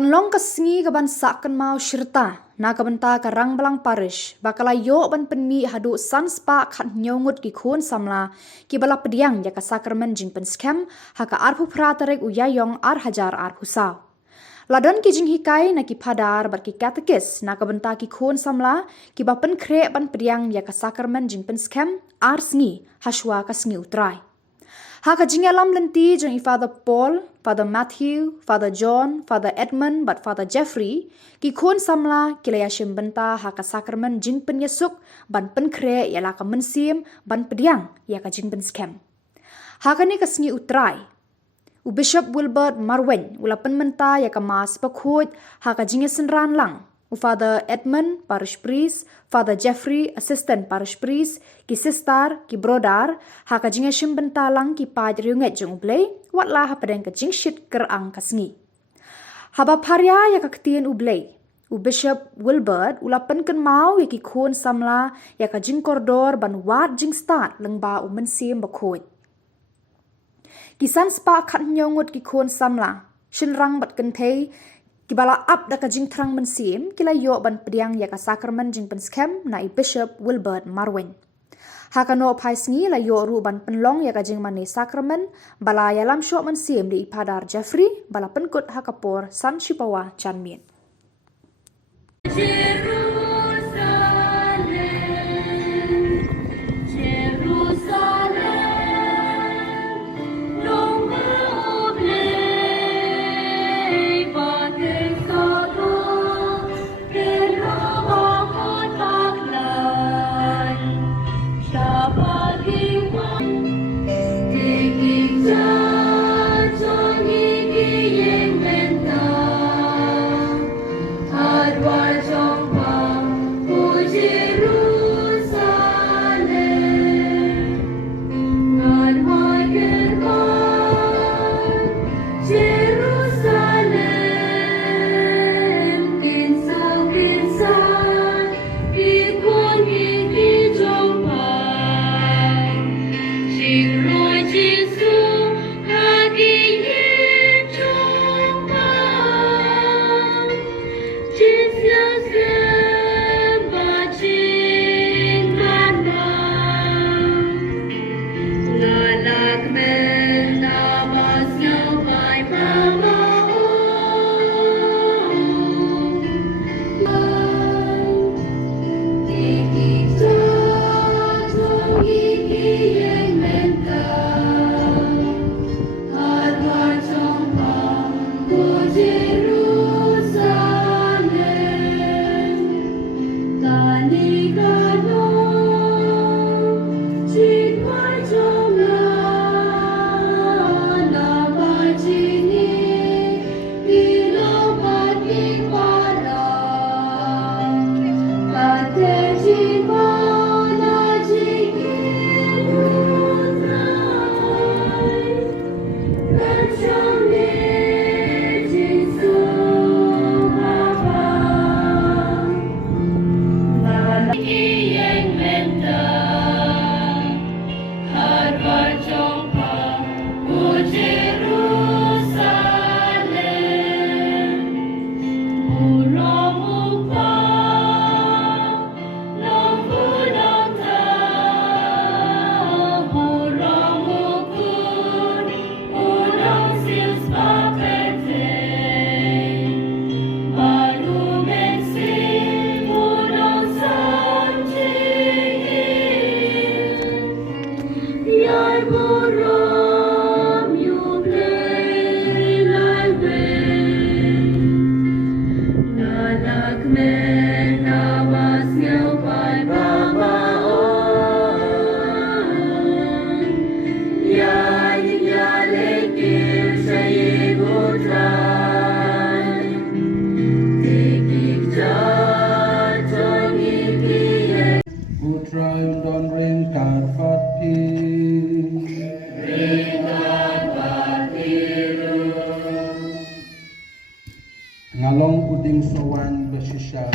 Panlong kasengi kaban sakan mau syirta na kabenta ka Rangblang Parish bakala yo ban penmi hadu sanspa khat Ngut ki Khun Samla ki bala Pdiang ya ka Sakramen Jingpynskhem haka arpu pratarek uyayong hajar arpu saw. Ladan ki jinghikai na ki padar bar ki katekis na kabenta ki Khun Samla ki bapen kre ban Pdiang ya ka Sakramen Jingpynskhem sengi haswa ka sengi utrai. Haka jingalam lenti jeng Father Paul, Father Matthew, Father John, Father Edmund, but Father Jeffrey, ki Khun Samla kilaya benta haka Sakramen Jingpynskhem ban penkre yala ka mensim ban Pdiang ya ka Jingpynskhem. Haka ni kasngi utrai. U Bishop Wilbert Marwen ula penmenta ya ka mas pakhut haka jingasen Rangblang. U Father Edmund, Parish Priest, Father Jeffrey, Assistant Parish Priest, ki sister, ki brodar, haka jingashin bentalang ki Peit riunget jeng ublay, watlah hapadeng ka jingshit kerang kasngi. Haba parya ya ka ketien ublay. U Bishop Wilbert ula penken mau ya ki Khun Samla ya ka jingkordor ban wat jing start lengba u mensim bakhut. Kisan spa khat Ngut ki Khun Samla, shinrang bat kentei, kibala up da ka jing trang mensim kila yo ban Pdiang ya ka Sakramen Jingpynskhem na i Bishop Wilbert Marwen. Haka no paisngi la yo ru ban penlong ya ka jing mani Sakramen bala ya lam syok mensim di Padar Jeffrey bala penkut hakapor san shipawa chanmin. Ngalong uding sawan besisya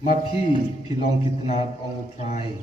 mapi pilong kitnat ong utrai